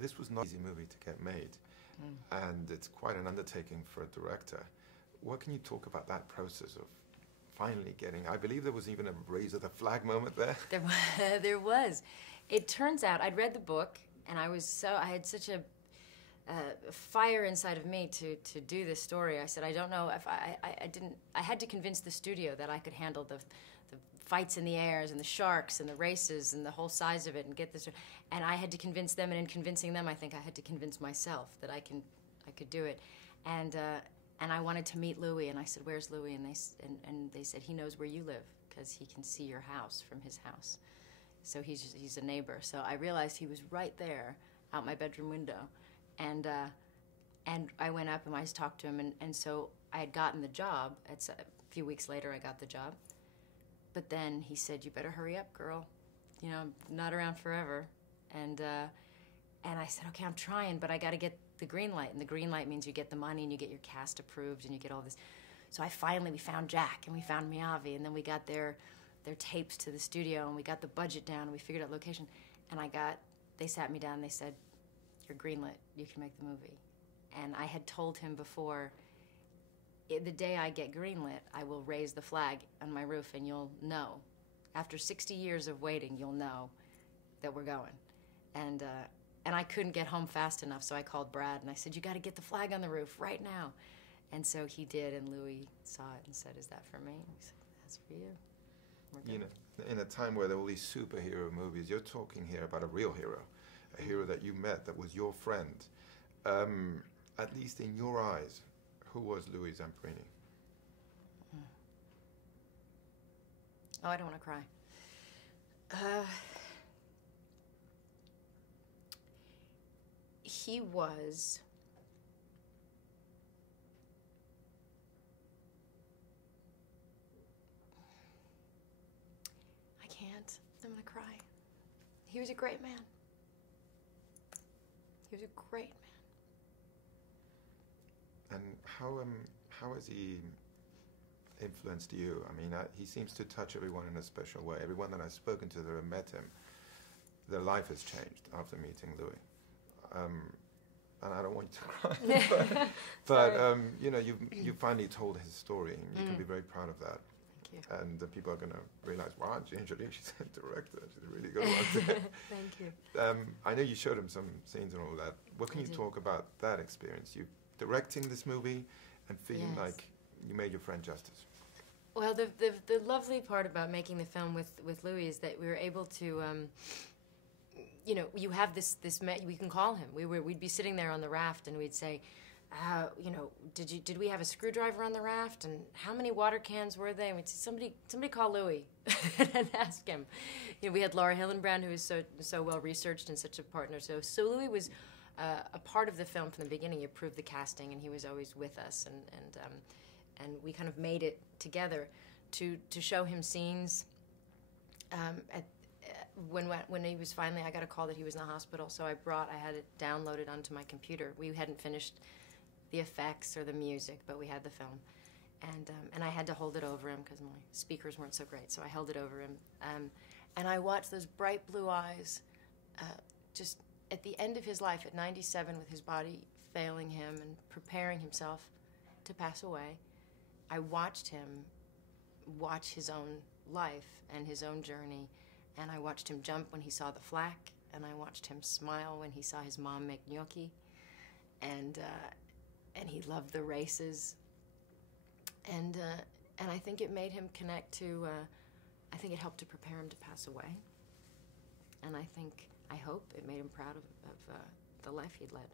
This was not an easy movie to get made, and it's quite an undertaking for a director. What can you talk about that process of finally getting, I believe there was even a raise of the flag moment there. There was. It turns out, I'd read the book, and I had such a fire inside of me to do this story. I said, I don't know if I had to convince the studio that I could handle the fights in the airs and the sharks and the races and the whole size of it and get this. And I had to convince them, and in convincing them, I think I had to convince myself that I could do it. And I wanted to meet Louis, and I said, where's Louis? And they said, he knows where you live because he can see your house from his house. So he's a neighbor. So I realized he was right there out my bedroom window. And I went up and I talked to him, and so I had gotten the job. A few weeks later, I got the job. But then he said, you better hurry up, girl. You know, I'm not around forever. And I said, okay, I'm trying, but I got to get the green light. And the green light means you get the money and you get your cast approved and you get all this. So we found Jack and we found Miyavi, and then we got their tapes to the studio, and we got the budget down, and we figured out location. And they sat me down and they said, you're greenlit, you can make the movie. And I had told him before, the day I get greenlit, I will raise the flag on my roof and you'll know. After 60 years of waiting, you'll know that we're going. And I couldn't get home fast enough, so I called Brad and I said, you gotta get the flag on the roof right now. And so he did, and Louis saw it and said, is that for me? And he said, that's for you. You know, in a time where there are all these superhero movies, you're talking here about a real hero, a hero that you met, that was your friend. At least in your eyes, who was Louis Zamperini? Oh, I don't want to cry. He was... I can't. I'm going to cry. He was a great man. He was a great man. And how has he influenced you? I mean, he seems to touch everyone in a special way. Everyone that I've spoken to that have met him, their life has changed after meeting Louis. And I don't want you to cry, but you know, you finally told his story, and you can be very proud of that. Thank you. And people are going to realize, wow, Angelina Jolie, she's a director. She's a really good one. Thank you. I know you showed him some scenes and all that. What can you talk about that experience? You directing this movie and feeling like you made your friend justice. Well, the lovely part about making the film with Louis is that we were able to, you know, you have we can call him. We'd be sitting there on the raft and we'd say, you know, did we have a screwdriver on the raft, and how many water cans were they? And we'd say, somebody call Louis and ask him. You know, we had Laura Hillenbrand, who was so well researched and such a partner. So Louis was a part of the film from the beginning. He approved the casting, and he was always with us, and we kind of made it together to show him scenes. When he was finally, I got a call that he was in the hospital, so I had it downloaded onto my computer. We hadn't finished the effects or the music, but we had the film, and I had to hold it over him because my speakers weren't so great, so I held it over him, and I watched those bright blue eyes, just at the end of his life at 97, with his body failing him and preparing himself to pass away. I watched him watch his own life and his own journey, and I watched him jump when he saw the flak, and I watched him smile when he saw his mom make gnocchi, and he loved the races, and I think it made him connect to, I think it helped to prepare him to pass away, and I hope it made him proud of the life he'd led.